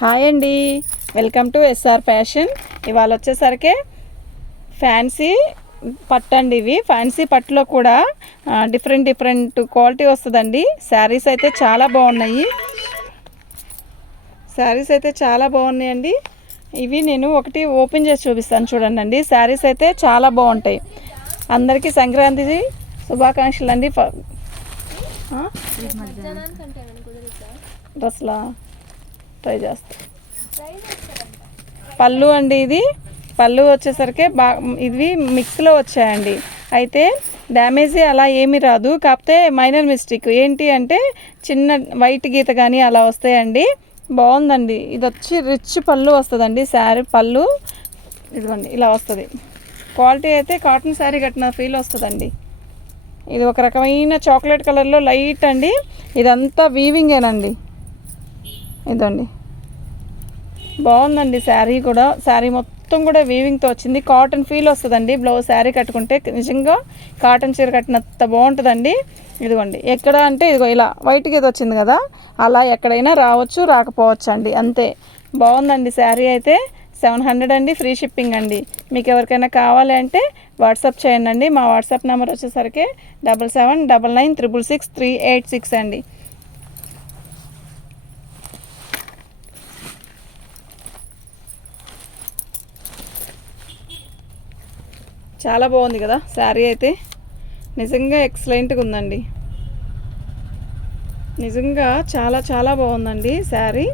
Hi అండి. Welcome to SR fashion. ఇవాళ వచ్చేసరికి ఫ్యాన్సీ పట్టు అండి ఇవి. ఫ్యాన్సీ పట్టులో కూడా డిఫరెంట్ డిఫరెంట్ క్వాలిటీ వస్తుందండి. శారీస్ అయితే చాలా బాగున్నాయి. శారీస్ అయితే చాలా బాగున్నాయండి ఇవి నేను ఒకటి ఓపెన్ చేసి చూపిస్తాను చూడండి అండి. శారీస్ అయితే చాలా బాగుంటాయి. అందరికీ సంక్రాంతి శుభాకాంక్షలు అండి? డ్రెస్లా? ట్రై చేస్తా. పళ్ళు అండి ఇది. పళ్ళు వచ్చేసరికి బా ఇవి మిక్స్లో వచ్చాయండి. అయితే డ్యామేజీ అలా ఏమీ రాదు. కాకపోతే మైనర్ మిస్టేక్. ఏంటి అంటే చిన్న వైట్ గీత కానీ అలా వస్తాయండి. బాగుందండి. ఇది వచ్చి రిచ్ పళ్ళు వస్తుందండి. శారీ పళ్ళు. ఇదిగోండి ఇలా వస్తుంది. క్వాలిటీ అయితే కాటన్ శారీ కట్టిన ఫీల్ వస్తుందండి. ఇది ఒక రకమైన చాక్లెట్ కలర్లో లైట్ అండి. ఇదంతా వీవింగేనండి. ఇదండి. బాగుందండి శారీ కూడా. శారీ మొత్తం కూడా వీవింగ్తో వచ్చింది. కాటన్ ఫీల్ వస్తుందండి. బ్లౌజ్ శారీ కట్టుకుంటే నిజంగా కాటన్ చీర కట్టినంత బాగుంటుందండి. ఇదిగోండి. ఎక్కడ అంటే ఇదిగో ఇలా వైట్కి ఇది వచ్చింది కదా అలా ఎక్కడైనా రావచ్చు రాకపోవచ్చు అండి అంతే. బాగుందండి శారీ అయితే. సెవెన్ హండ్రెడ్ అండి ఫ్రీ షిప్పింగ్ అండి. మీకు ఎవరికైనా కావాలి అంటే వాట్సాప్ చేయండి. అండి మా వాట్సాప్ నెంబర్ వచ్చేసరికి double seven double nine triple six three eight six అండి. చాలా బాగుంది కదా శారీ అయితే. నిజంగా ఎక్సలెంట్గా ఉందండి. నిజంగా చాలా చాలా బాగుందండి శారీ.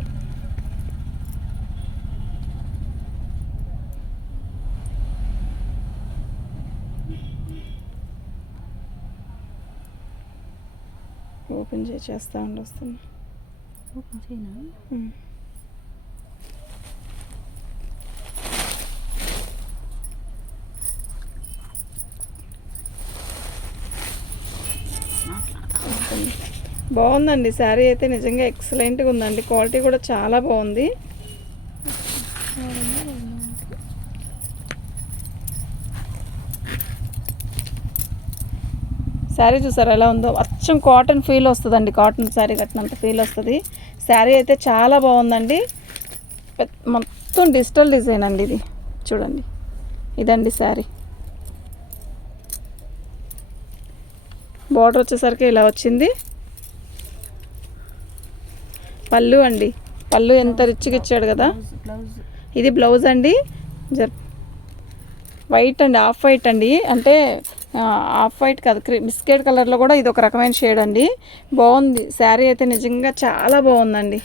ఓపెన్ చేసి చేస్తా ఉండి వస్తున్నా. ఉమ్. బాగుందండి. శారీ అయితే నిజంగా ఎక్సలెంట్గా ఉందండి. క్వాలిటీ కూడా చాలా బాగుంది. శారీ చూసారు ఎలా ఉందో? అచ్చం కాటన్ ఫీల్ వస్తుందండి. కాటన్ శారీ కట్టినంత ఫీల్ వస్తుంది. శారీ అయితే చాలా బాగుందండి. మొత్తం డిజిటల్ డిజైన్ అండి ఇది. చూడండి. ఇదండి శారీ. బార్డర్ వచ్చేసరికి ఇలా వచ్చింది. పళ్ళు అండి. పళ్ళు ఎంత రిచ్గా ఇచ్చాడు కదా. ఇది బ్లౌజ్ అండి. జర్ వైట్ అండి ఆఫ్ వైట్ అండి. అంటే ఆఫ్ వైట్ కాదు క్రీ బిస్కెట్ కలర్లో కూడా ఇది ఒక రకమైన షేడ్ అండి. బాగుంది. శారీ అయితే నిజంగా చాలా బాగుందండి.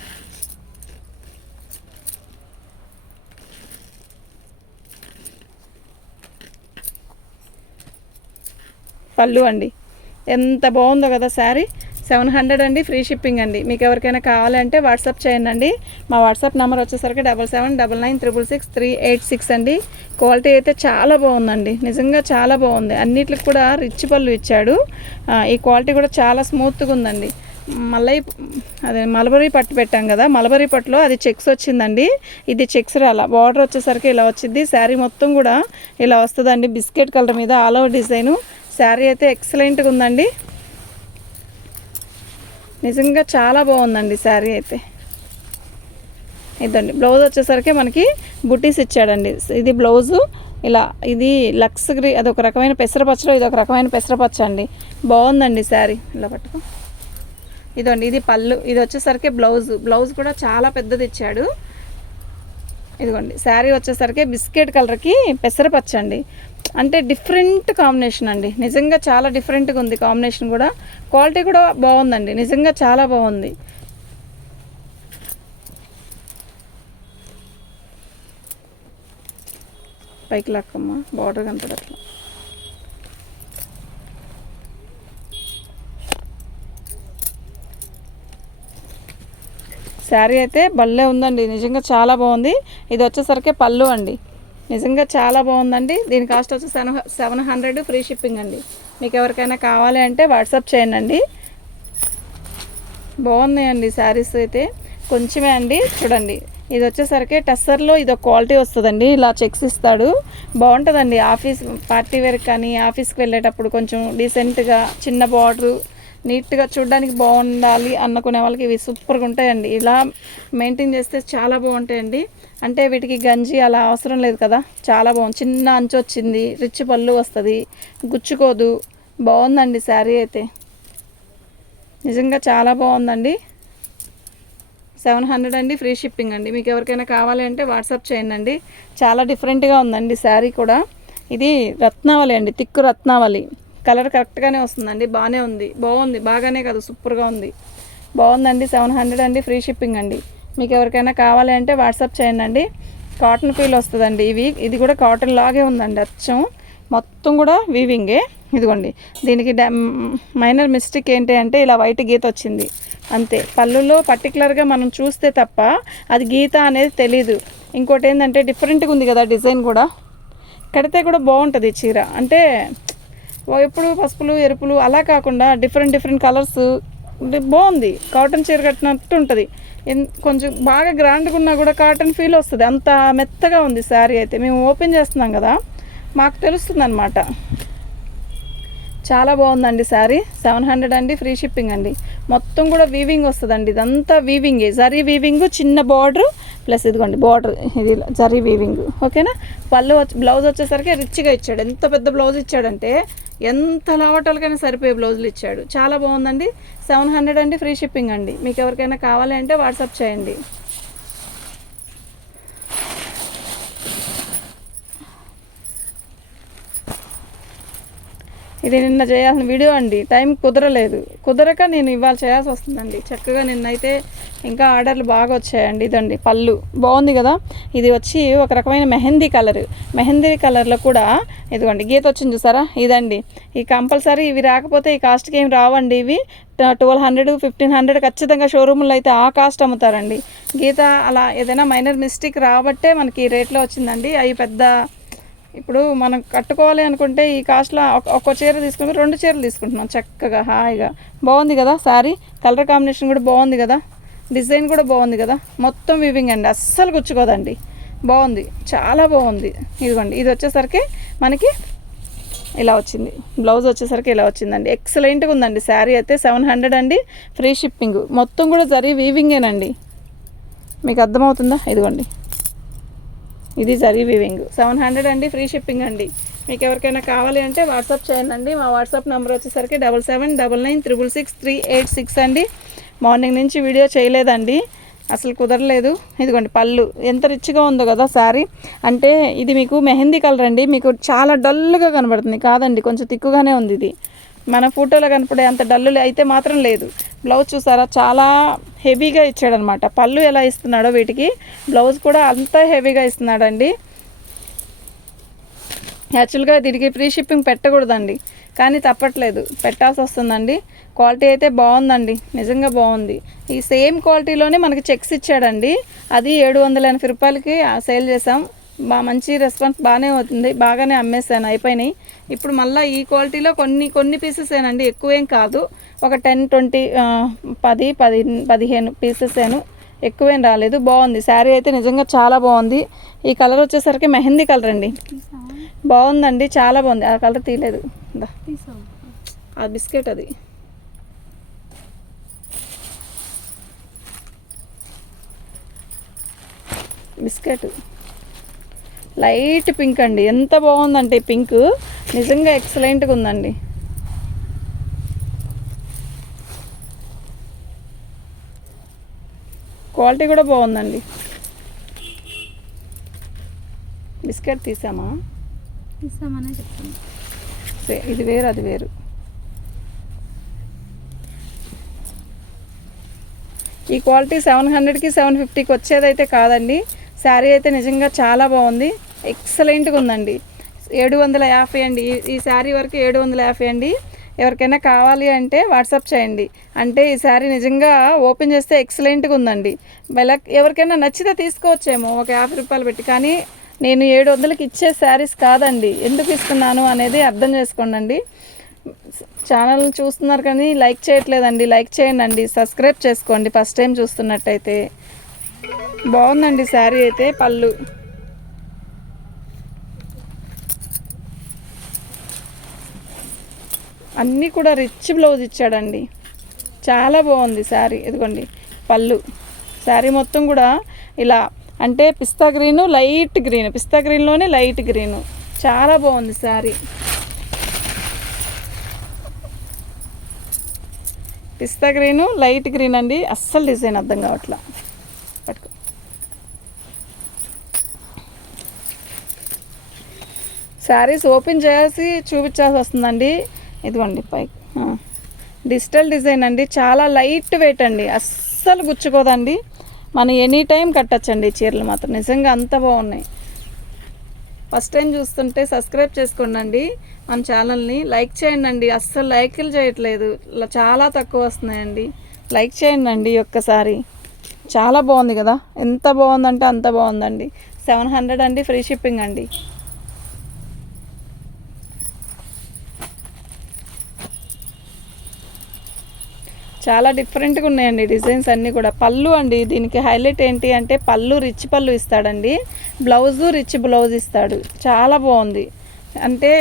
పళ్ళు అండి. ఎంత బాగుందో కదా శారీ. సెవెన్ హండ్రెడ్ అండి ఫ్రీ షిప్పింగ్ అండి. మీకు ఎవరికైనా కావాలంటే వాట్సాప్ చేయండి మా వాట్సాప్ నెంబర్ వచ్చేసరికి double seven double nine triple six three eight six అండి. క్వాలిటీ అయితే చాలా బాగుందండి. నిజంగా చాలా బాగుంది. అన్నిటికి కూడా రిచ్ పళ్ళు ఇచ్చాడు. ఈ క్వాలిటీ కూడా చాలా స్మూత్గా ఉందండి. మళ్ళీ అదే మలబరీ పట్టు పెట్టాం కదా మలబరీ పట్టులో అది చెక్స్ వచ్చిందండి. ఇది చెక్స్ రాల. బార్డర్ వచ్చేసరికి ఇలా వచ్చింది. శారీ మొత్తం కూడా ఇలా వస్తుందండి. బిస్కెట్ కలర్ మీద ఆల్ ఓవర్ డిజైను. శారీ అయితే ఎక్సలెంట్గా ఉందండి. నిజంగా చాలా బాగుందండి శారీ అయితే. ఇదండి బ్లౌజ్ వచ్చేసరికి మనకి బుటీస్ ఇచ్చాడండి. ఇది బ్లౌజు ఇలా ఇది లక్స్ గ్రీ అదొక రకమైన పెసరపచ్చలో ఇది ఒక రకమైన పెసరపచ్చ అండి. బాగుందండి శారీ ఇలా పట్టుకో. ఇదండి ఇది పళ్ళు ఇది వచ్చేసరికి బ్లౌజ్. బ్లౌజ్ కూడా చాలా పెద్దది ఇచ్చాడు. ఇదిగోండి శారీ వచ్చేసరికి బిస్కెట్ కలర్కి పెసరపచ్చ అండి. అంటే డిఫరెంట్ కాంబినేషన్ అండి. నిజంగా చాలా డిఫరెంట్గా ఉంది కాంబినేషన్ కూడా. క్వాలిటీ కూడా బాగుందండి. నిజంగా చాలా బాగుంది. పైకి లాక్కమ్మా. బార్డర్ కనపడట్లా. శారీ అయితే భలే ఉందండి. నిజంగా చాలా బాగుంది. ఇది వచ్చేసరికి పళ్ళు అండి. నిజంగా చాలా బాగుందండి. దీని కాస్ట్ వచ్చి seven seven hundred free shipping అండి. మీకు ఎవరికైనా కావాలి అంటే వాట్సాప్ చేయండి అండి బాగున్నాయండి శారీస్ అయితే. కొంచెమే అండి చూడండి. ఇది వచ్చేసరికి టస్సర్లో ఇది ఒక క్వాలిటీ వస్తుందండి. ఇలా చెక్స్ ఇస్తాడు. బాగుంటుందండి. ఆఫీస్ పార్టీ వేర్ కానీ ఆఫీస్కి వెళ్ళేటప్పుడు కొంచెం డీసెంట్గా చిన్న బార్డరు నీట్గా చూడడానికి బాగుండాలి అనుకునే వాళ్ళకి ఇవి సూపర్గా ఉంటాయండి. ఇలా మెయింటైన్ చేస్తే చాలా బాగుంటాయండి అంటే వీటికి గంజి అలా అవసరం లేదు కదా. చాలా బాగుంది చిన్న అంచు వచ్చింది. రిచ్ పళ్ళు వస్తుంది. గుచ్చుకోదు. బాగుందండి శారీ అయితే. నిజంగా చాలా బాగుందండి సెవెన్ హండ్రెడ్ అండి. ఫ్రీ షిప్పింగ్ అండి. మీకు ఎవరికైనా కావాలి అంటే వాట్సాప్ చేయండి అండి. చాలా డిఫరెంట్గా ఉందండి శారీ కూడా. ఇది రత్నావళి అండి. తిక్కు రత్నావళి. కలర్ కరెక్ట్గానే వస్తుందండి. బాగానే ఉంది. బాగుంది. బాగానే కాదు సూపర్గా ఉంది. బాగుందండి. సెవెన్ హండ్రెడ్ అండి. ఫ్రీ షిప్పింగ్ అండి. మీకు ఎవరికైనా కావాలి అంటే వాట్సాప్ చేయండి అండి. కాటన్ ఫీల్ వస్తుందండి. ఇవి ఇది కూడా కాటన్ లాగే ఉందండి. అచ్చం. మొత్తం కూడా వీవింగే ఇదిగోండి. దీనికి మైనర్ మిస్టేక్ ఏంటి అంటే ఇలా వైట్ గీత వచ్చింది. అంతే. పళ్ళులో పర్టికులర్గా మనం చూస్తే తప్ప అది గీత అనేది తెలీదు. ఇంకోటి ఏంటంటే డిఫరెంట్గా ఉంది కదా డిజైన్ కూడా. కడితే కూడా బాగుంటుంది చీర. అంటే ఎప్పుడు పసుపులు ఎరుపులు అలా కాకుండా డిఫరెంట్ డిఫరెంట్ కలర్స్ బాగుంది. కాటన్ చీర కట్టినట్టు ఉంటుంది. కొంచెం బాగా గ్రాండ్గా ఉన్నా కూడా కాటన్ ఫీల్ వస్తుంది. అంత మెత్తగా ఉంది శారీ అయితే. మేము ఓపెన్ చేస్తున్నాం కదా. మాకు తెలుస్తుంది అనమాట చాలా బాగుందండి శారీ. సెవెన్ హండ్రెడ్ అండి ఫ్రీ షిప్పింగ్ అండి. మొత్తం కూడా వీవింగ్ వస్తుందండి. ఇదంతా వీవింగే జరీ వీవింగ్ చిన్న బార్డర్ ప్లస్ ఇదిగోండి బార్డర్ ఇది జరీ వీవింగ్ ఓకేనా పళ్ళు వచ్చి బ్లౌజ్ వచ్చేసరికి రిచ్గా ఇచ్చాడు. ఎంత పెద్ద బ్లౌజ్ ఇచ్చాడంటే ఎంత లావటాలకైనా సరిపోయే బ్లౌజులు ఇచ్చాడు. చాలా బాగుందండి. సెవెన్ హండ్రెడ్ అండి ఫ్రీ షిప్పింగ్ అండి. మీకు ఎవరికైనా కావాలి అంటే వాట్సాప్ చేయండి. ఇది నిన్న చేయాల్సిన వీడియో అండి. టైం కుదరలేదు. కుదరక నేను ఇవాళ చేయాల్సి వస్తుందండి. చక్కగా నిన్నైతే ఇంకా ఆర్డర్లు బాగా వచ్చాయండి. ఇదండి పళ్ళు. బాగుంది కదా? ఇది వచ్చి ఒక రకమైన మెహందీ కలర్. మెహందీ కలర్లో కూడా ఇదిగోండి గీత వచ్చింది చూసారా? ఇదండి. ఈ కంపల్సరీ ఇవి రాకపోతే ఈ కాస్ట్కి ఏం రావండి ఇవి. ట్వెల్వ్ హండ్రెడ్ ఫిఫ్టీన్ హండ్రెడ్ ఖచ్చితంగా షోరూంలో అయితే ఆ కాస్ట్ అమ్ముతారండి. గీత అలా ఏదైనా మైనర్ మిస్టేక్ రాబట్టే మనకి ఈ రేట్లో వచ్చిందండి. అవి పెద్ద ఇప్పుడు మనం కట్టుకోవాలి అనుకుంటే ఈ కాస్ట్లో ఒక- చీర తీసుకుంటే రెండు చీరలు తీసుకుంటున్నాం చక్కగా హాయిగా. బాగుంది కదా శారీ కలర్ కాంబినేషన్ కూడా బాగుంది కదా? డిజైన్ కూడా బాగుంది కదా? మొత్తం వివింగ్ అండి. అస్సలు గుచ్చుకోదండి. బాగుంది. చాలా బాగుంది. ఇదిగోండి. ఇది వచ్చేసరికి మనకి ఇలా వచ్చింది. బ్లౌజ్ వచ్చేసరికి ఇలా వచ్చిందండి. ఎక్సలెంట్గా ఉందండి శారీ అయితే. సెవెన్ హండ్రెడ్ అండి. Free shipping. మొత్తం కూడా జరీ వీవింగేనండి మీకు అర్థమవుతుందా? ఇదిగోండి. ఇది జరీ వీవింగ్. సెవెన్ హండ్రెడ్ అండి ఫ్రీ షిప్పింగ్ అండి. మీకు ఎవరికైనా కావాలి అంటే వాట్సాప్ చేయండి అండి మా వాట్సాప్ నెంబర్ వచ్చేసరికి double seven double nine triple six three eight six అండి. మార్నింగ్ నుంచి వీడియో చేయలేదండి. అసలు కుదరలేదు. ఇదిగోండి పళ్ళు. ఎంత రిచ్గా ఉందో కదా శారీ. అంటే ఇది మీకు మెహందీ కలర్ అండి. మీకు చాలా డల్గా కనబడుతుంది. కాదండి కొంచెం తిక్కుగానే ఉంది ఇది. మన ఫోటోలో కనపడే అంత డల్లు అయితే మాత్రం లేదు. బ్లౌజ్ చూసారా? చాలా హెవీగా ఇచ్చాడనమాట. పళ్ళు ఎలా ఇస్తున్నాడో వీటికి. బ్లౌజ్ కూడా అంత హెవీగా ఇస్తున్నాడండి. యాక్చువల్గా దీనికి ఫ్రీ షిప్పింగ్ పెట్టకూడదండి. కానీ తప్పట్లేదు. పెట్టాల్సి వస్తుందండి. క్వాలిటీ అయితే బాగుందండి. నిజంగా బాగుంది. ఈ సేమ్ క్వాలిటీలోనే మనకి చెక్స్ ఇచ్చాడండి. అది ఏడు వందల ఎనభై రూపాయలకి సేల్ చేసాం బాగా మంచి రెస్పాన్స్ బాగానే అవుతుంది బాగానే అమ్మేసాను అయిపోయినాయి. ఇప్పుడు మళ్ళీ ఈ క్వాలిటీలో కొన్ని కొన్ని పీసెస్ ఏనండి ఎక్కువేం కాదు. ఒక టెన్ ట్వంటీ పది పది పదిహేను పీసెస్ ఏను ఎక్కువేం రాలేదు. బాగుంది. శారీ అయితే నిజంగా చాలా బాగుంది. ఈ కలర్ వచ్చేసరికి మెహందీ కలర్ అండి. బాగుందండి చాలా బాగుంది. ఆ కలర్ తీయలేదు. ఆ బిస్కెట్ అది. బిస్కెట్. లైట్ పింక్ అండి. ఎంత బాగుందంటే ఈ పింక్. నిజంగా ఎక్సలెంట్గా ఉందండి. క్వాలిటీ కూడా బాగుందండి. బిస్కెట్ తీసామా? ఇస్తామనే చెప్తాను. ఇది వేరు అది వేరు. ఈ క్వాలిటీ సెవెన్ హండ్రెడ్కి సెవెన్ ఫిఫ్టీకి వచ్చేదైతే కాదండి. శారీ అయితే నిజంగా చాలా బాగుంది. ఎక్సలెంట్గా ఉందండి. ఏడు వందల యాభై అండి. ఈ- శారీ వరకు ఏడు వందల యాభై అండి. ఎవరికైనా కావాలి అంటే వాట్సాప్ చేయండి. అంటే ఈ శారీ నిజంగా ఓపెన్ చేస్తే ఎక్సలెంట్గా ఉందండి. వెల ఎవరికైనా నచ్చితే తీసుకోవచ్చేమో ఒక యాభై రూపాయలు పెట్టి. కానీ నేను ఏడు వందలకి ఇచ్చే శారీస్ కాదండి. ఎందుకు ఇస్తున్నాను అనేది అర్థం చేసుకోండి ఛానల్ చూస్తున్నారు కానీ లైక్ చేయట్లేదండి. లైక్ చేయండి అండి సబ్స్క్రైబ్ చేసుకోండి. ఫస్ట్ టైం చూస్తున్నట్టయితే. బాగుందండి శారీ అయితే పళ్ళు. అన్నీ కూడా రిచ్ బ్లౌజ్ ఇచ్చాడండి. చాలా బాగుంది శారీ ఇదిగోండి పళ్ళు. శారీ మొత్తం కూడా ఇలా అంటే pista green light green pista గ్రీన్లోనే light green. చాలా బాగుంది sari. Pista green light green అండి అస్సలు డిజైన్ అర్థం కావట్లా పట్టుకో శారీస్ ఓపెన్ చేసి చూపించాల్సి వస్తుందండి. ఇదిగోండి పైకి డిజిటల్ డిజైన్ అండి. చాలా లైట్ వెయిట్ అండి. అస్సలు గుచ్చుకోదండి. మనం ఎనీ టైం కట్టచ్చండి చీరలు మాత్రం. నిజంగా అంత బాగున్నాయి. ఫస్ట్ టైం చూస్తుంటే సబ్స్క్రైబ్ చేసుకోండి మన ఛానల్ని లైక్ చేయండి అండి అస్సలు లైక్లు చేయట్లేదు. చాలా తక్కువ వస్తున్నాయండి. లైక్ చేయండి అండి ఒక్కసారి చాలా బాగుంది కదా. ఎంత బాగుందంటే అంత బాగుందండి. సెవెన్ హండ్రెడ్ అండి ఫ్రీ షిప్పింగ్ అండి. చాలా డిఫరెంట్గా ఉన్నాయండి డిజైన్స్ అన్నీ కూడా. పళ్ళు అండి దీనికి హైలైట్ ఏంటి అంటే పళ్ళు రిచ్ పళ్ళు ఇస్తాడండి. బ్లౌజు రిచ్ బ్లౌజ్ ఇస్తాడు. చాలా బాగుంది. అంటే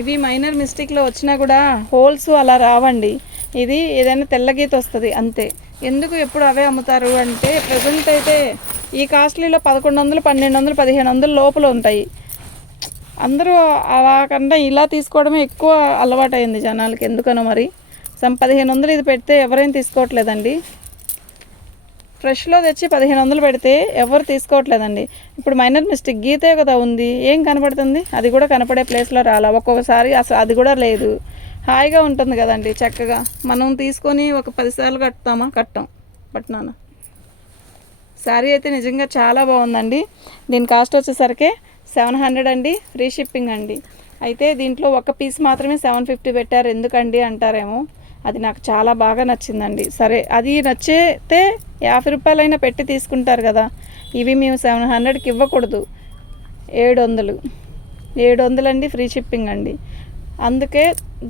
ఇవి మైనర్ మిస్టేక్లో వచ్చినా కూడా హోల్స్ అలా రావండి. ఇది ఏదైనా తెల్లగీత వస్తుంది అంతే. ఎందుకు ఎప్పుడు అవే అమ్ముతారు అంటే ప్రజెంట్ అయితే ఈ కాస్ట్లీలో పదకొండు వందలు పన్నెండు వందలు పదిహేను వందలు లోపల ఉంటాయి. అందరూ అలా కన్నా ఇలా తీసుకోవడమే ఎక్కువ అలవాటైంది జనాలకి. ఎందుకనో మరి? సమ్ పదిహేను వందలు ఇది పెడితే ఎవరైనా తీసుకోవట్లేదండి. ఫ్రెష్లో తెచ్చి పదిహేను వందలు పెడితే ఎవరు తీసుకోవట్లేదండి. ఇప్పుడు మైనర్ మిస్టేక్ గీతే కదా ఉంది ఏం కనపడుతుంది అది కూడా కనపడే ప్లేస్లో రాలా. ఒక్కొక్కసారి అసలు అది కూడా లేదు. హాయిగా ఉంటుంది కదండి చక్కగా. మనం తీసుకొని ఒక పదిసార్లు కట్టుతామా? కట్టం. పట్టినాను శారీ అయితే నిజంగా చాలా బాగుందండి. దీని కాస్ట్ వచ్చేసరికి సెవెన్ హండ్రెడ్ అండి ఫ్రీ షిప్పింగ్ అండి. అయితే దీంట్లో ఒక పీస్ మాత్రమే సెవెన్ ఫిఫ్టీ పెట్టారు. ఎందుకండి అంటారేమో? అది నాకు చాలా బాగా నచ్చిందండి. సరే అది నచ్చితే యాభై రూపాయలైనా పెట్టి తీసుకుంటారు కదా. ఇవి మేము సెవెన్ హండ్రెడ్కి ఇవ్వకూడదు. ఏడు వందలు ఏడు వందలండి ఫ్రీ షిప్పింగ్ అండి. అందుకే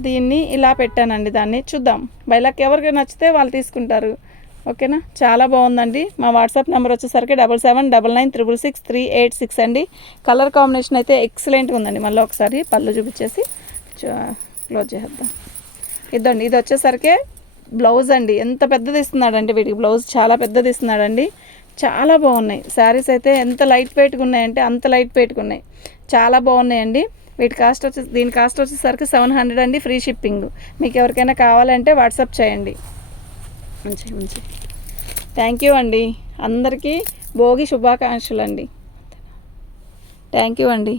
దీన్ని ఇలా పెట్టానండి. దాన్ని చూద్దాం. బయలాకి ఎవరికి నచ్చితే వాళ్ళు తీసుకుంటారు. ఓకేనా? చాలా బాగుందండి. మా వాట్సాప్ నెంబర్ వచ్చేసరికి double seven double nine triple six three eight six అండి. కలర్ కాంబినేషన్ అయితే ఎక్సలెంట్గా ఉందండి. మళ్ళీ ఒకసారి పళ్ళు చూపించేసి క్లోజ్ చేద్దాం ఇదండి ఇది వచ్చేసరికి బ్లౌజ్ అండి. ఎంత పెద్దది ఇస్తున్నాడండి వీడికి. బ్లౌజ్ చాలా పెద్దది ఇస్తున్నాడండి. చాలా బాగున్నాయి. శారీస్ అయితే ఎంత లైట్ వెయిట్గా ఉన్నాయంటే అంత లైట్ వెయిట్గా ఉన్నాయి. చాలా బాగున్నాయండి. వీటి కాస్ట్ వచ్చే దీని కాస్ట్ వచ్చేసరికి సెవెన్ హండ్రెడ్ అండి ఫ్రీ షిప్పింగ్ మీకు ఎవరికైనా కావాలంటే వాట్సాప్ చేయండి. మంచి మంచి థ్యాంక్ యూ అండి. అందరికీ భోగి శుభాకాంక్షలు అండి థ్యాంక్ యూ అండి.